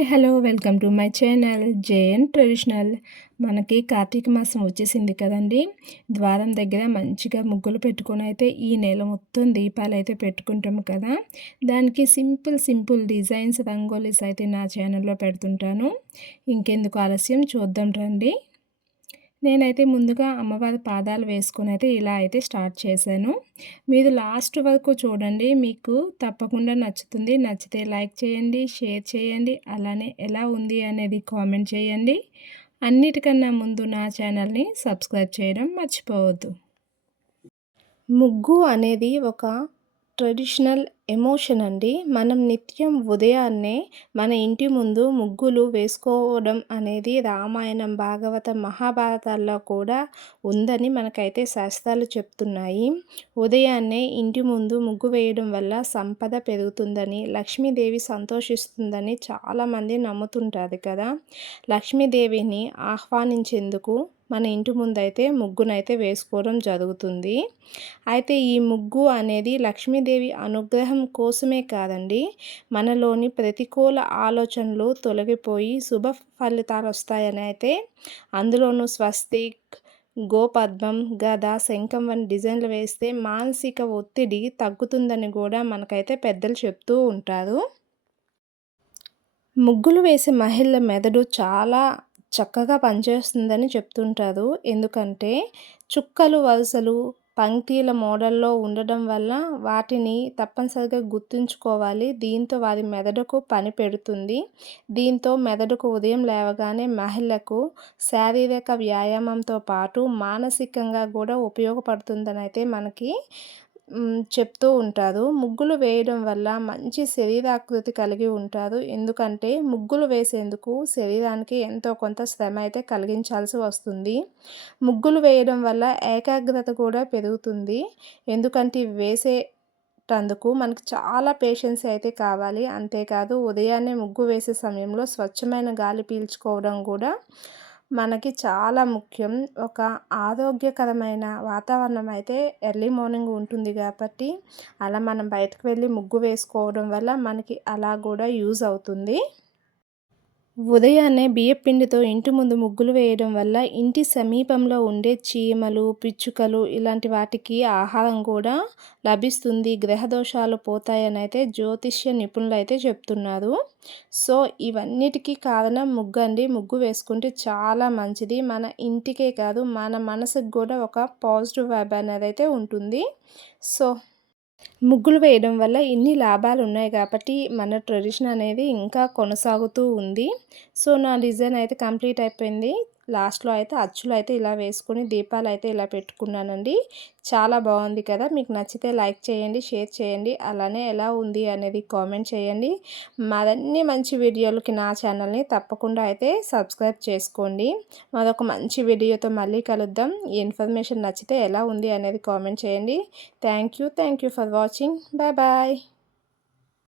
Hi hello welcome to my channel JN traditional. మనకి కార్తీక మాసం వచ్చేసింది కదండి. ద్వారం దగ్గర మంచిగా ముగ్గులు పెట్టుకొని అయితే ఈ నెల మొత్తం దీపాలు అయితే పెట్టుకుంటాము కదా. దానికి సింపుల్ సింపుల్ డిజైన్స్ రంగోలీస్ అయితే నా ఛానల్లో పెడుతుంటాను. ఇంకెందుకు ఆలస్యం? చూద్దాం రండి. నేనైతే ముందుగా అమ్మవారి పాదాలు వేసుకొని అయితే ఇలా అయితే స్టార్ట్ చేశాను. మీరు లాస్ట్ వరకు చూడండి మీకు తప్పకుండా నచ్చుతుంది. నచ్చితే లైక్ చేయండి షేర్ చేయండి అలానే ఎలా ఉంది అనేది కామెంట్ చేయండి. అన్నిటికన్నా ముందు నా ఛానల్ని సబ్స్క్రైబ్ చేయడం మర్చిపోవద్దు. ముగ్గు అనేది ఒక ట్రెడిషనల్ ఎమోషన్ అండి. మనం నిత్యం ఉదయాన్నే మన ఇంటి ముందు ముగ్గులు వేసుకోవడం అనేది రామాయణం భాగవతం మహాభారతాల్లో కూడా ఉందని మనకైతే శాస్త్రాలు చెప్తున్నాయి. ఉదయాన్నే ఇంటి ముందు ముగ్గు వేయడం వల్ల సంపద పెరుగుతుందని లక్ష్మీదేవి సంతోషిస్తుందని చాలామంది నమ్ముతుంటారు కదా. లక్ష్మీదేవిని ఆహ్వానించేందుకు మన ఇంటి ముందైతే ముగ్గునైతే వేసుకోవడం జరుగుతుంది. అయితే ఈ ముగ్గు అనేది లక్ష్మీదేవి అనుగ్రహం కోసమే కాదండి. మనలోని ప్రతికూల ఆలోచనలు తొలగిపోయి శుభ ఫలితాలు వస్తాయని అయితే అందులోనూ స్వస్తిక్ గోపద్మం గద శంఖం వంటి డిజైన్లు వేస్తే మానసిక ఒత్తిడి తగ్గుతుందని కూడా మనకైతే పెద్దలు చెప్తూ ఉంటారు. ముగ్గులు వేసే మహిళల మెదడు చాలా చక్కగా పనిచేస్తుందని చెప్తుంటారు. ఎందుకంటే చుక్కలు వరుసలు పంక్తిల మోడల్లో ఉండడం వల్ల వాటిని తప్పనిసరిగా గుర్తుంచుకోవాలి. దీంతో వారి మెదడుకు పని పెడుతుంది. దీంతో మెదడుకు ఉదయం లేవగానే మహిళకు శారీరక వ్యాయామంతో పాటు మానసికంగా కూడా ఉపయోగపడుతుందని అయితే మనకి చెప్తూ ఉంటారు. ముగ్గులు వేయడం వల్ల మంచి శరీరాకృతి కలిగి ఉంటారు. ఎందుకంటే ముగ్గులు వేసేందుకు శరీరానికి ఎంతో కొంత శ్రమ అయితే కలిగించాల్సి వస్తుంది. ముగ్గులు వేయడం వల్ల ఏకాగ్రత కూడా పెరుగుతుంది. ఎందుకంటే వేసే అందుకు మనకు చాలా పేషెన్స్ అయితే కావాలి. అంతేకాదు ఉదయాన్నే ముగ్గు వేసే సమయంలో స్వచ్ఛమైన గాలి పీల్చుకోవడం కూడా మనకి చాలా ముఖ్యం. ఒక ఆరోగ్యకరమైన వాతావరణం అయితే ఎర్లీ మార్నింగ్ ఉంటుంది కాబట్టి అలా మనం బయటకు వెళ్ళి ముగ్గు వేసుకోవడం వల్ల మనకి అలా కూడా యూజ్ అవుతుంది. ఉదయాన్నే బియ్యపిండితో ఇంటి ముందు ముగ్గులు వేయడం వల్ల ఇంటి సమీపంలో ఉండే చీమలు పిచ్చుకలు ఇలాంటి వాటికి ఆహారం కూడా లభిస్తుంది. గ్రహదోషాలు పోతాయని అయితే జ్యోతిష్య నిపుణులు అయితే చెప్తున్నారు. సో ఇవన్నిటికీ కారణం ముగ్గు అండి ముగ్గు వేసుకుంటే చాలా మంచిది. మన ఇంటికే కాదు మన మనసుకు కూడా ఒక పాజిటివ్ వైబ్ అనేది అయితే ఉంటుంది. సో ముగ్గులు వేయడం వల్ల ఇన్ని లాభాలు ఉన్నాయి కాబట్టి మన ట్రెడిషన్ అనేది ఇంకా కొనసాగుతూ ఉంది. సో నా డిజైన్ అయితే కంప్లీట్ అయిపోయింది. లాస్ట్లో అయితే అచ్చులు అయితే ఇలా వేసుకొని దీపాలు అయితే ఇలా పెట్టుకున్నానండి. చాలా బాగుంది కదా! మీకు నచ్చితే లైక్ చేయండి షేర్ చేయండి అలానే ఎలా ఉంది అనేది కామెంట్ చేయండి. మరన్ని మంచి వీడియోలకి నా ఛానల్ని తప్పకుండా అయితే సబ్స్క్రైబ్ చేసుకోండి. మరొక మంచి వీడియోతో మళ్ళీ కలుద్దాం. ఈ ఇన్ఫర్మేషన్ నచ్చితే ఎలా ఉంది అనేది కామెంట్ చేయండి. Thank you thank you for watching. Bye bye.